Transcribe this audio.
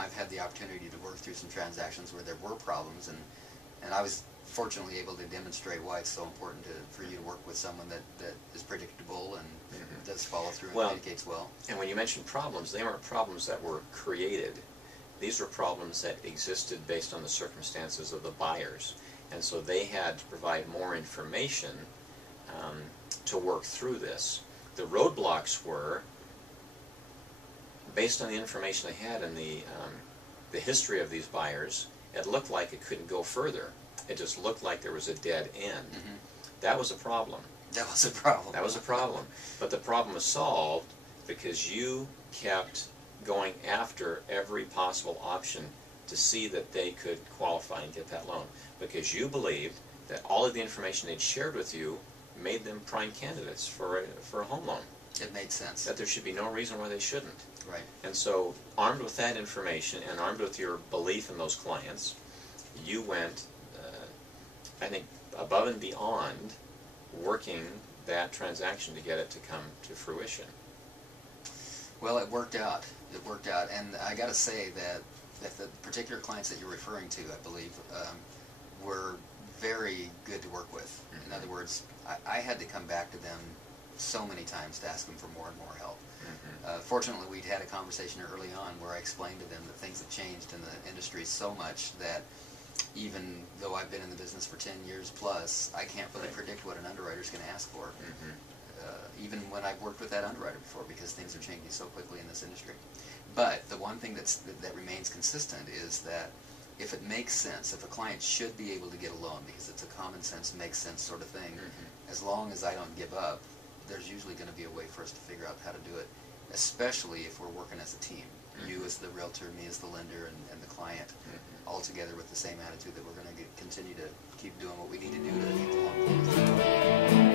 I've had the opportunity to work through some transactions where there were problems, and I was fortunately able to demonstrate why it's so important for you to work with someone that is predictable and does follow through and communicates well. And when you mention problems, they weren't problems that were created. These were problems that existed based on the circumstances of the buyers. And so they had to provide more information to work through this. The roadblocks were, based on the information they had and the history of these buyers, it looked like it couldn't go further. It just looked like there was a dead end. That was a problem. That was a problem. That was a problem. But the problem was solved because you kept going after every possible option to see that they could qualify and get that loan, because you believed that all of the information they'd shared with you made them prime candidates for a home loan. It made sense. That there should be no reason why they shouldn't. Right. And so, armed with that information and armed with your belief in those clients, you went, I think, above and beyond working that transaction to get it to come to fruition. Well, it worked out. It worked out, and I got to say that the particular clients that you're referring to, I believe, were very good to work with. In other words, I had to come back to them so many times to ask them for more and more help. Fortunately, we'd had a conversation early on where I explained to them that things have changed in the industry so much that even though I've been in the business for 10 years plus, I can't really predict what an underwriter is going to ask for. Even when I've worked with that underwriter before, because things are changing so quickly in this industry. But the one thing that remains consistent is that if it makes sense, if a client should be able to get a loan because it's a common sense, makes sense sort of thing, as long as I don't give up, there's usually going to be a way for us to figure out how to do it, especially if we're working as a team. You as the realtor, me as the lender, and the client, all together with the same attitude that we're going to continue to keep doing what we need to do to meet the long goals.